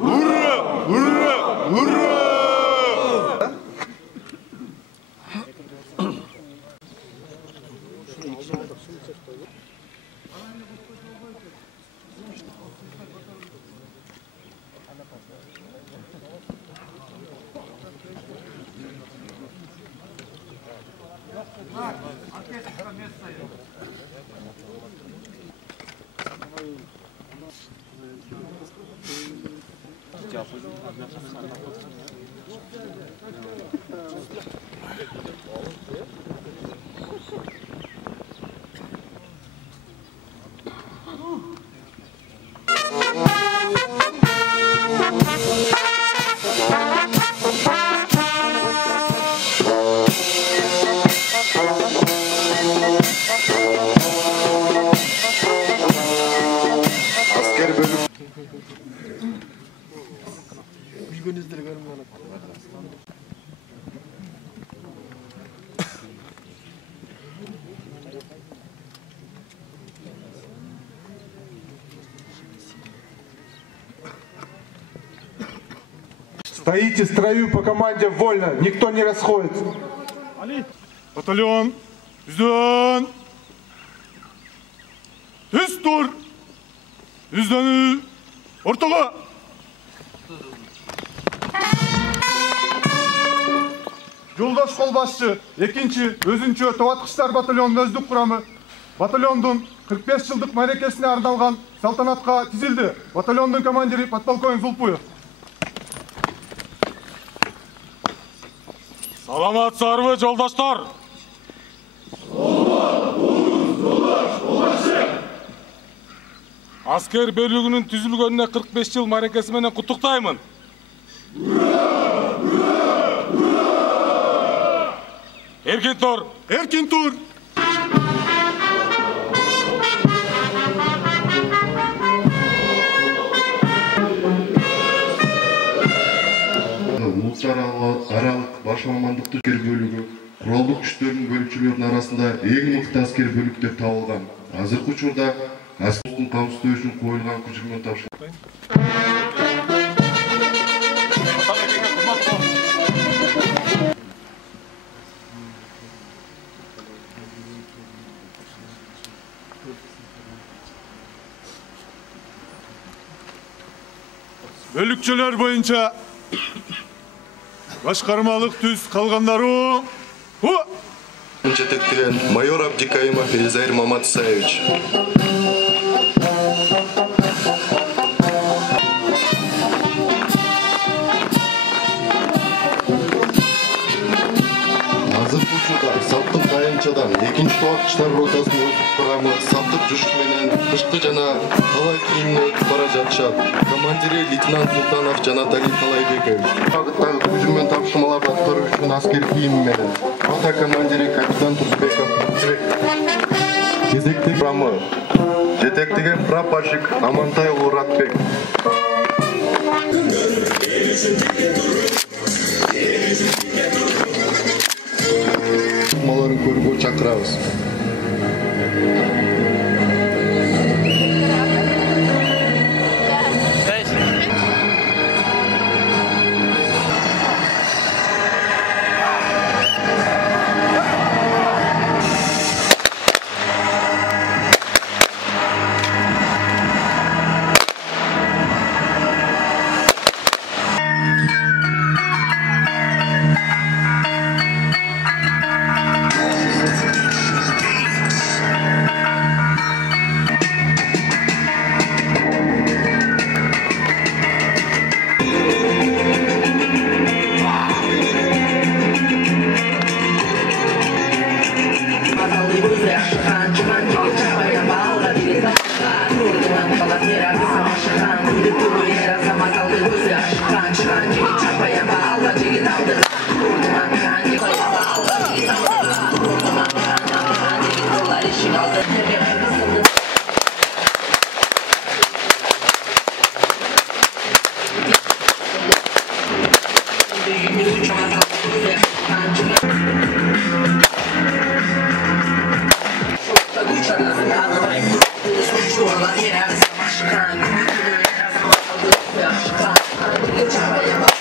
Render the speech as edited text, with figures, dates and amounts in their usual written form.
Ура! Ура! Ура! Стоите в строю по команде вольно, никто не расходится. Батальон, düzen. Düz dur. Düzeni. Ortaga. Жолдош колбашчы, экинчи өзүнчө товаткычтар батальонунун өздүк курамы батальондун 45 жылдык мерекесине арналган салтанатка тизилди. Батальондун командири подполковник Зулпуев. Саламатсыздарбы, жолдоштор? Аскер бөлүгүнүн түзүлгөнүнө 45 жыл мерекеси менен куттуктаймын. Эркин тур! Эркин тур! Аралык баш мамандыктуу аскер бөлүгү куралдык күчтөрдүн бөлүкчүлөрүнүн арасында эң мыкты аскер бөлүк деп табылган. Азыркы учурда аскердин камсыздоо үчүн коюлган күчүрмө тапшырылды. Bölükçüler boyunca başkarmalık düz kalganları Жетектеген майор Абдикаимов Элизар Маматсаевич. Азыркы учурда Саптык Кайынчадан экинчи товаткычтар ротасынын өтүп курамы Саптык Жушук менен кышкы жана талай кийимине өтүп бара жатышат. Командири лейтенант Мултанов Жанатали Талайбекович. Багыттагы күчүрмө тапшырмаларды аткаруу үчүн аскер кийими менен рота командири капитан Турсбеков. Кезектеги курамы жетектеген прапорщик Амантай Ратбек. Маларын көрүүгө чакырабыз. Jangan